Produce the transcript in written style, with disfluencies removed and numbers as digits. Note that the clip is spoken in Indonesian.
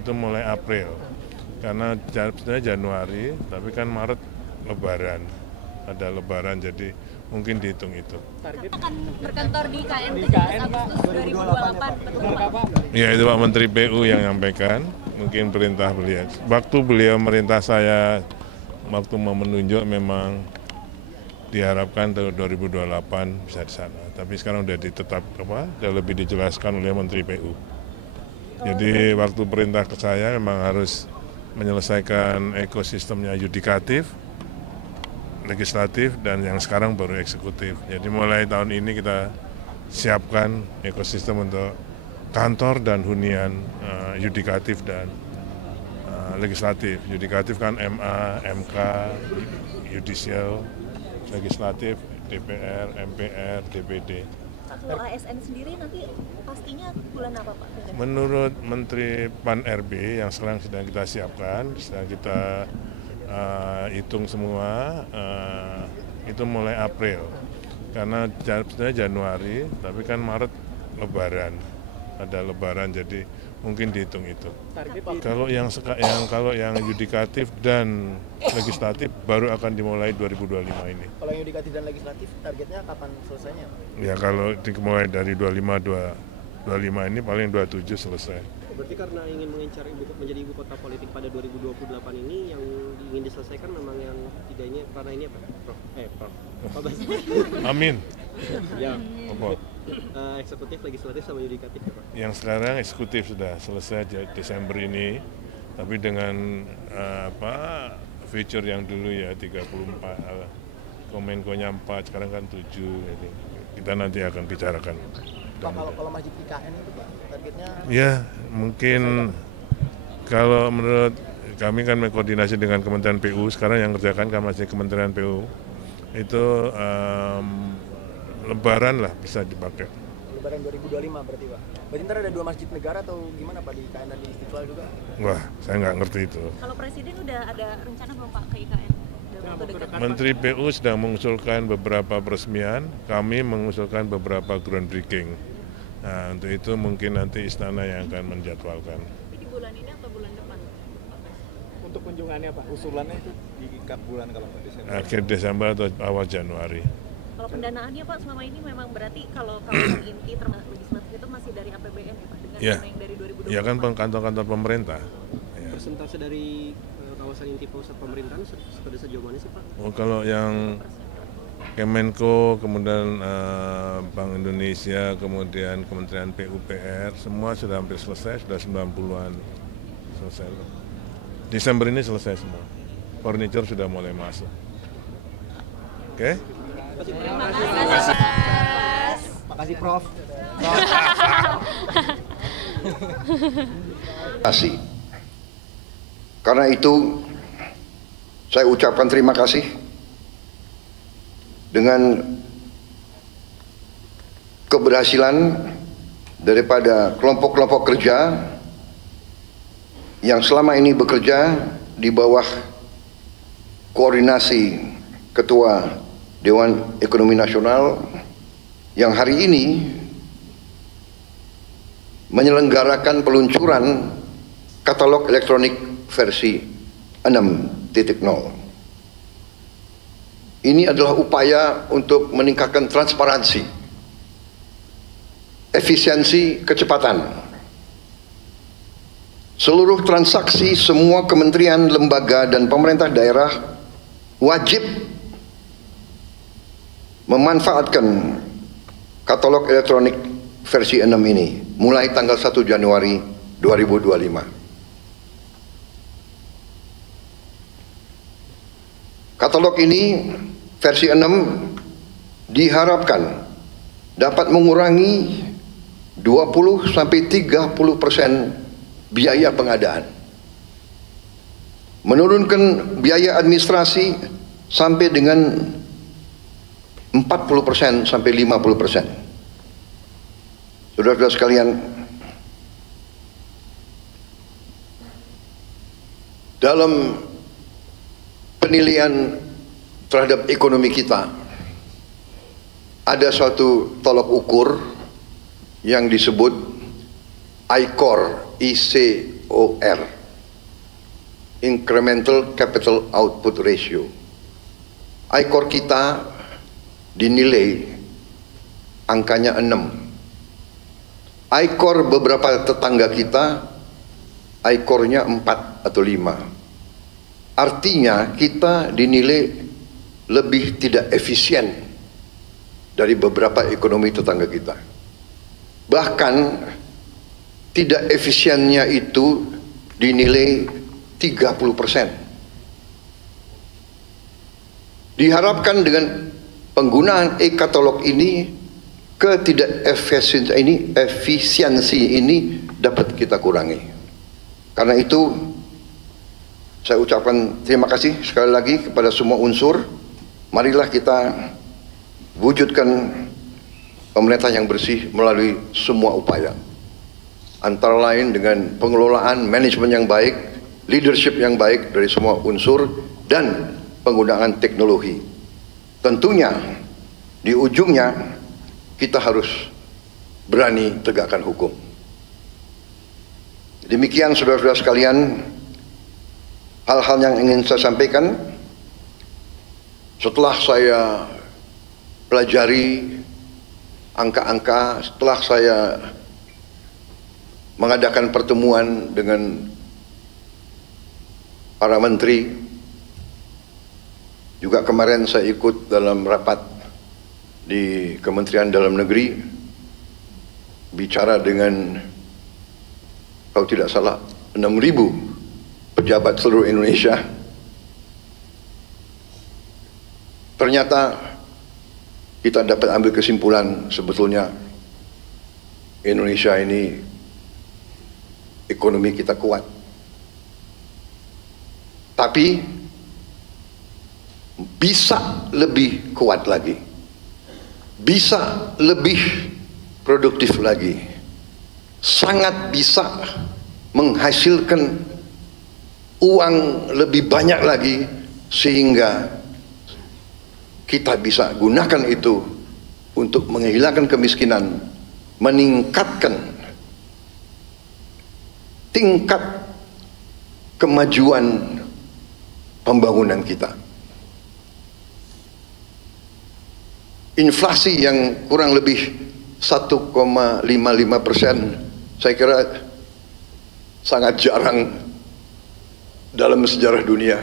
itu mulai April. Karena sebenarnya Januari, tapi kan Maret Lebaran. Ada Lebaran, jadi mungkin dihitung itu. Akan berkantor di IKN 17 Agustus 2028, betul Pak? Ya, itu Pak Menteri PU yang menyampaikan, mungkin perintah beliau. Waktu beliau merintah saya, waktu mau menunjuk memang diharapkan tahun 2028 bisa di sana. Tapi sekarang udah udah lebih dijelaskan oleh Menteri PU. Jadi waktu perintah ke saya memang harus menyelesaikan ekosistemnya yudikatif, legislatif, dan yang sekarang baru eksekutif. Jadi mulai tahun ini kita siapkan ekosistem untuk kantor dan hunian yudikatif dan legislatif. Yudikatif kan MA, MK, Yudisial, legislatif, DPR, MPR, DPD. Kalau ASN sendiri nanti pastinya bulan apa Pak? Menurut Menteri Pan-RB yang sekarang sedang kita siapkan, sedang kita hitung semua, itu mulai April. Karena sebenarnya Januari, tapi kan Maret Lebaran. Ada Lebaran, jadi mungkin dihitung itu. Kalau yang yudikatif dan legislatif baru akan dimulai 2025 ini. Kalau yang yudikatif dan legislatif targetnya kapan selesainya? Ya kalau dimulai dari 25 ini paling 27 selesai. Berarti karena ingin mengincar menjadi ibu kota politik pada 2028 ini yang ingin diselesaikan memang yang tidaknya karena ini apa? Prof. Amin. Ya. Apa? Eksekutif, legislatif sama yudikatif ya Pak? Yang sekarang eksekutif sudah selesai Desember ini, tapi dengan feature yang dulu ya 34, Komenko-nya 4, sekarang kan 7, jadi kita nanti akan bicarakan. Pak, kalau masjid IKN itu Pak, targetnya? Ya, mungkin kalau menurut kami kan berkoordinasi dengan Kementerian PU, sekarang yang kerjakan kan masih Kementerian PU, itu Lebaran lah bisa dipakai. Lebaran 2025 berarti Pak? Berarti ntar ada 2 masjid negara atau gimana Pak, di IKN dan di Istiqlal juga? Wah, saya nggak ngerti itu. Kalau Presiden udah ada rencana belum Pak ke IKN? Menteri PU sedang mengusulkan beberapa peresmian, kami mengusulkan beberapa groundbreaking. Nah, untuk itu mungkin nanti istana yang akan menjadwalkan. Tapi di bulan ini atau bulan depan? Untuk kunjungannya Pak, usulannya itu di bulan kalau Desember? Akhir Desember atau awal Januari. Kalau pendanaannya Pak selama ini memang berarti kalau kawasan inti termasuk legislatif itu masih dari APBN ya Pak? Dengan yang dari 2020? Ya kan kantor-kantor pemerintah. Ya. Persentase dari kawasan inti pusat pemerintahan pada sejauh mana sih Pak? Oh, kalau yang Kemenko, kemudian Bank Indonesia, kemudian Kementerian PUPR, semua sudah hampir selesai, sudah 90-an selesai. Desember ini selesai semua. Furniture sudah mulai masuk. Oke? Terima kasih. Makasih Prof. Kasih. Karena itu saya ucapkan terima kasih dengan keberhasilan daripada kelompok-kelompok kerja yang selama ini bekerja di bawah koordinasi Ketua Dewan Ekonomi Nasional yang hari ini menyelenggarakan peluncuran katalog elektronik versi 6.0. Ini adalah upaya untuk meningkatkan transparansi, efisiensi, kecepatan. Seluruh transaksi semua kementerian, lembaga, dan pemerintah daerah wajib memanfaatkan katalog elektronik versi 6 ini mulai tanggal 1 Januari 2025. Katalog ini versi 6 diharapkan dapat mengurangi 20-30% biaya pengadaan, menurunkan biaya administrasi sampai dengan 40% sampai 50%. Saudara-saudara sekalian, dalam penilaian terhadap ekonomi kita ada suatu tolok ukur yang disebut I-Core ICOR, Incremental Capital Output Ratio. ICOR kita dinilai angkanya 6. ICOR beberapa tetangga kita, ICOR-nya 4 atau 5. Artinya kita dinilai lebih tidak efisien dari beberapa ekonomi tetangga kita. Bahkan tidak efisiennya itu dinilai 30%. Diharapkan dengan penggunaan e-katalog ini, efisiensi ini dapat kita kurangi. Karena itu saya ucapkan terima kasih sekali lagi kepada semua unsur. Marilah kita wujudkan pemerintah yang bersih melalui semua upaya. Antara lain dengan pengelolaan manajemen yang baik, leadership yang baik dari semua unsur, dan penggunaan teknologi. Tentunya di ujungnya kita harus berani tegakkan hukum. Demikian saudara-saudara sekalian, hal-hal yang ingin saya sampaikan. Setelah saya pelajari angka-angka, setelah saya mengadakan pertemuan dengan para menteri, juga kemarin saya ikut dalam rapat di Kementerian Dalam Negeri, bicara dengan, kalau tidak salah, 6.000 pejabat seluruh Indonesia. Ternyata kita dapat ambil kesimpulan, sebetulnya Indonesia ini ekonomi kita kuat, tapi bisa lebih kuat lagi, bisa lebih produktif lagi, sangat bisa menghasilkan uang lebih banyak lagi, sehingga kita bisa gunakan itu untuk menghilangkan kemiskinan, meningkatkan tingkat kemajuan pembangunan kita. Inflasi yang kurang lebih 1,55%, saya kira sangat jarang dalam sejarah dunia.